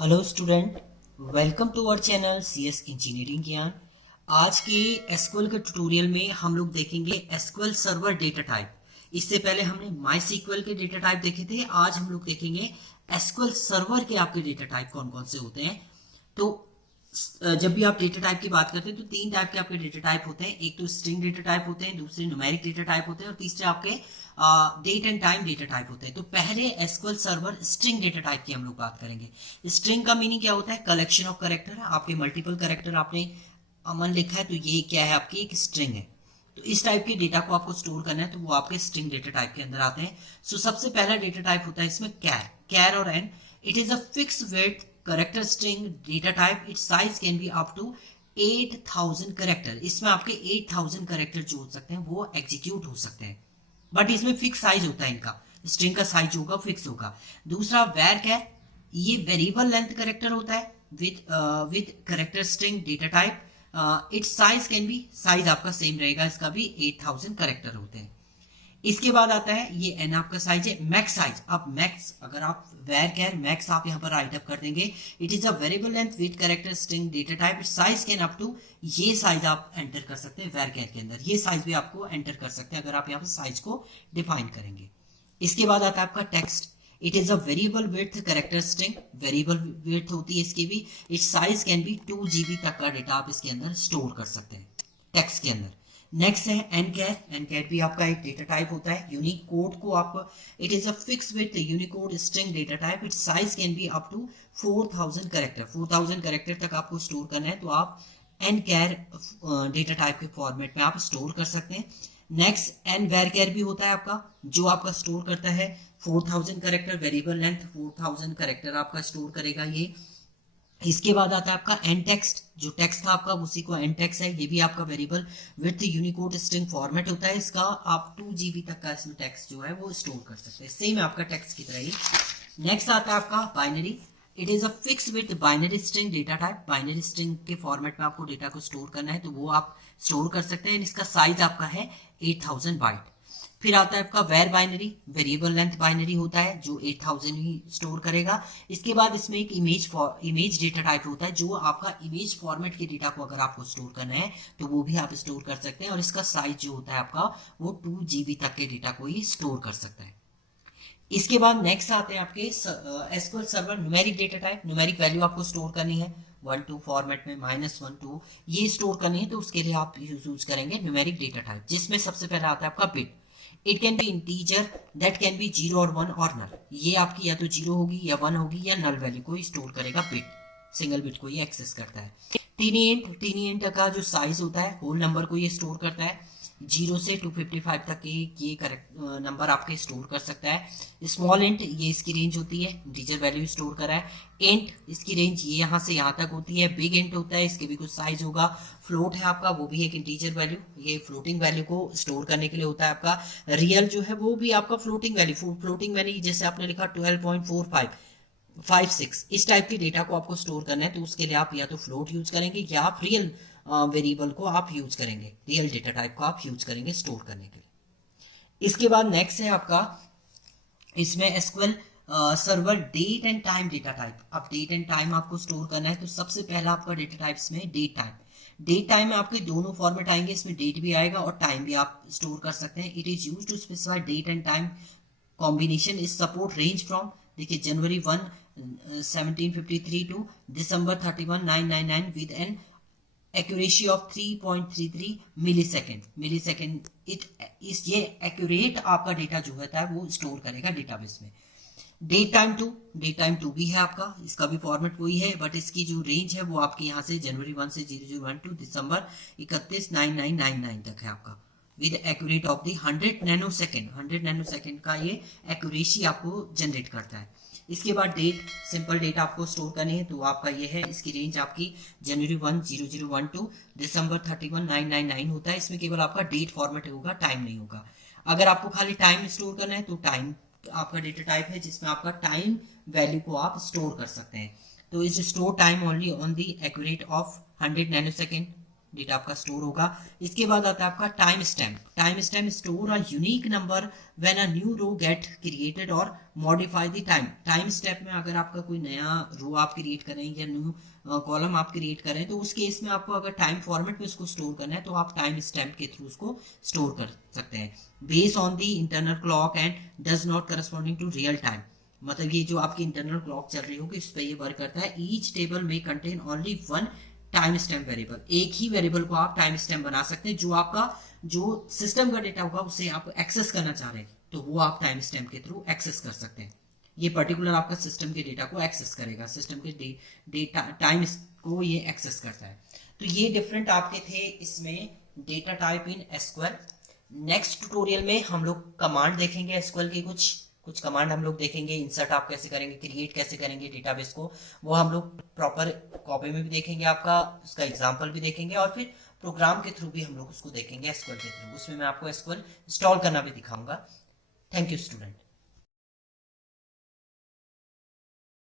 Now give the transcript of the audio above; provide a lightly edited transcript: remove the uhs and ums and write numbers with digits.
Hello student, welcome to our channel CS engineering Gyan. आज के SQL के ट्यूटोरियल में हम लोग देखेंगे एसक्यूएल सर्वर डेटा टाइप। इससे पहले हमने माई सीक्वल के डेटा टाइप देखे थे। आज हम लोग देखेंगे एसक्यूएल सर्वर के आपके डेटा टाइप कौन कौन से होते हैं। तो जब भी आप डेटा टाइप की बात करते हैं तो तीन टाइप के आपके डेटा टाइप होते हैं। एक तो स्ट्रिंग डेटा टाइप होते हैं, दूसरे न्यूमेरिक डेटा टाइप होते हैं और तीसरे आपके date and time data type होते हैं। तो पहले SQL server string data type की हम लोग बात करेंगे। स्ट्रिंग का मीनिंग क्या होता है? Collection of character. आपके मल्टीपल कैरेक्टर आपने अमन लिखा है तो ये क्या है? आपकी एक स्ट्रिंग है। तो इस टाइप के डेटा को आपको स्टोर करना है तो वो आपके स्ट्रिंग डेटा टाइप के अंदर आते हैं। सो सबसे पहला डेटा टाइप होता है इसमें कैर और N. It is a fix width character string data type. Its size can be up to 8000 character. इसमें आपके 8000 कैरेक्टर जो हो सकते हैं वो एग्जीक्यूट हो सकते हैं, बट इसमें फिक्स साइज होता है। इनका स्ट्रिंग का साइज होगा फिक्स होगा। दूसरा वैर कैर, ये वेरिएबल लेंथ कैरेक्टर होता है with character string data type. Its size can B, size आपका सेम रहेगा, इसका भी 8000 कैरेक्टर होते हैं। इसके बाद आता है ये एन आपका साइज है। मैक्स साइज, अब मैक्स अगर आप वेर कैर मैक्स आप यहाँ पर राइट अप कर देंगे। It is a variable length width character string data type. It size can up to, ये साइज आप एंटर कर सकते हैं वेर कैर के अंदर। ये साइज भी आपको एंटर कर सकते हैं अगर आप यहाँ पर साइज को डिफाइन करेंगे। इसके बाद आता है आपका text. It is a variable width character string. Variable width होती है इसकी भी। It size can B 2 GB तक का डेटा आप इसके अंदर स्टोर कर सकते हैं टेक्स्ट के अंदर। नेक्स्ट है एनकैर। एनकैर भी आपका एक डेटा टाइप होता है। यूनिक कोड को आप, it is a fix width Unicode string data type. It size can be up to 4000 character. 4000 character तक आपको स्टोर करना है तो आप एनकैर डेटा टाइप के फॉर्मेट में आप स्टोर कर सकते हैं। नेक्स्ट एन वेर कैर भी होता है आपका, जो आपका स्टोर करता है 4000 कैरेक्टर। वेरिएबल लेंथ 4000 कैरेक्टर आपका स्टोर करेगा ये। इसके बाद आता है आपका एन टेक्स्ट। जो टेक्स्ट था आपका उसी को एन टेक्स्ट है। ये भी आपका variable with Unicode string format होता है। इसका आप 2 GB तक का इसमें टेक्स्ट जो है वो स्टोर कर सकते हैं, सेम है आपका टेक्स्ट की तरह ही। नेक्स्ट आता है आपका binary. It is a fix with binary string data type. Binary string के फॉर्मेट में आपको डेटा को स्टोर करना है तो वो आप स्टोर कर सकते हैं। इसका साइज आपका है 8000 बाइट। फिर आता है आपका var binary. Variable length binary होता है जो 8000 ही स्टोर करेगा। इसके बाद इसमें एक इमेज डेटा टाइप होता है, जो आपका इमेज फॉर्मेट के डेटा को अगर आपको स्टोर करना है तो वो भी आप स्टोर कर सकते हैं। और इसका साइज जो होता है आपका वो 2 GB तक के डेटा को ही स्टोर कर सकता है। इसके बाद नेक्स्ट आते हैं आपके SQL server numeric data type. Numeric value आपको स्टोर करनी है 1 2 फॉर्मेट में, -1 2 ये स्टोर करनी है तो उसके लिए आप यूज करेंगे न्यूमेरिक डेटा टाइप, जिसमें सबसे पहले आता है आपका bit. It can be integer that can be 0 और 1 और नल। ये आपकी या तो 0 होगी या 1 होगी या नल वैल्यू को ही स्टोर करेगा बिट। सिंगल बिट को ये एक्सेस करता है। टीनी इंट का जो साइज होता है होल नंबर को ये स्टोर करता है। 0 से 255 तक के ये करेक्ट नंबर आपके स्टोर कर सकता है। स्मॉल इंट ये इसकी रेंज होती है, इंटीजर वैल्यू स्टोर करा है। इंट इसकी रेंज ये यहाँ से यहाँ तक होती है। बिग इंट होता है, इसके भी कुछ साइज होगा। फ्लोट है आपका, वो भी एक इंटीजर वैल्यू, ये फ्लोटिंग वैल्यू को स्टोर करने के लिए होता है आपका। रियल जो है वो भी आपका फ्लोटिंग वैल्यू, फ्लोटिंग वैल्यू जैसे आपने लिखा 12.4556 इस टाइप के डेटा को आपको स्टोर करना है तो उसके लिए आप या तो फ्लोट यूज करेंगे या आप रियल वेरिएबल को आप यूज करेंगे, रियल डेटा टाइप को आप यूज करेंगे स्टोर करने के लिए। इसके बाद नेक्स्ट है आपका इसमें SQL server date and time data type. अब डेट एंड टाइम आपको स्टोर करना है तो सबसे पहला आपका डेटा टाइप में डेट टाइम। डेट टाइम में आपके दोनों फॉर्मेट आएंगे, इसमें डेट भी आएगा और टाइम भी आप स्टोर कर सकते हैं। It is use to specify date and time combination. Is support range from, देखिए January 1 1753 to December 31 999 with an accuracy of 3.33 millisecond. ये एक्यूरेट आपका डेटा जो होता है वो स्टोर करेगा डेटाबेस में। डेट टाइम टू भी है आपका, इसका भी फॉर्मेट वही है बट इसकी जो रेंज है वो आपके यहाँ से जनवरी 1 से 0012 टू दिसंबर 31 9999 तक है आपका, with accurate of the 100 nanosecond का ये एक्यूरेसी आपको जनरेट करता है। इसके बाद डेट, सिंपल डेट आपको स्टोर करनी है तो आपका ये है, इसकी रेंज आपकी जनवरी 1 0012 टू दिसंबर 31 999 होता है। इसमें केवल आपका डेट फॉर्मेट होगा, टाइम नहीं होगा। अगर आपको खाली टाइम स्टोर करना है तो टाइम आपका डेटा टाइप है जिसमें आपका टाइम वैल्यू को आप स्टोर कर सकते हैं। तो is store time only on the accurate of 100 nanosecond data आपका स्टोर होगा। इसके बाद आता है आपका time stamp. Time stamp store a unique number when a new row get created और modify the time. Time stamp में अगर आपका कोई नया रो आप क्रिएट करें या न्यू कॉलम आप क्रिएट करें, तो उस केस में आपको अगर टाइम फॉर्मेट में उसको स्टोर करना है तो आप टाइम स्टैम्प के थ्रू उसको स्टोर कर सकते हैं। Based on the internal clock and does not corresponding to real time. मतलब ये जो आपकी इंटरनल क्लॉक चल रही होगी उस पर ये वर्क करता है। ईच टेबल में contain only one time stamp variable. एक ही वेरिएबल को आप टाइम स्टैम्प बना सकते हैं। जो आपका जो सिस्टम का डेटा होगा उसे आप एक्सेस करना चाह रहे हैं तो वो आप टाइम स्टैम्प के थ्रू एक्सेस कर सकते हैं। ये पर्टिकुलर आपका सिस्टम के डेटा को एक्सेस करेगा, सिस्टम के डेटा टाइम को ये एक्सेस करता है। तो ये डिफरेंट आपके थे इसमें data type in SQL. Next tutorial में हम लोग कमांड देखेंगे एसक्यूएल के कुछ कमांड हम लोग देखेंगे। इंसर्ट आप कैसे करेंगे, क्रिएट कैसे करेंगे डेटाबेस को, वो हम लोग प्रॉपर कॉपी में भी देखेंगे, आपका उसका एग्जांपल भी देखेंगे और फिर प्रोग्राम के थ्रू भी हम लोग उसको देखेंगे एसक्यूएल के थ्रू। उसमें मैं आपको एसक्यूएल इंस्टॉल करना भी दिखाऊंगा। Thank you student.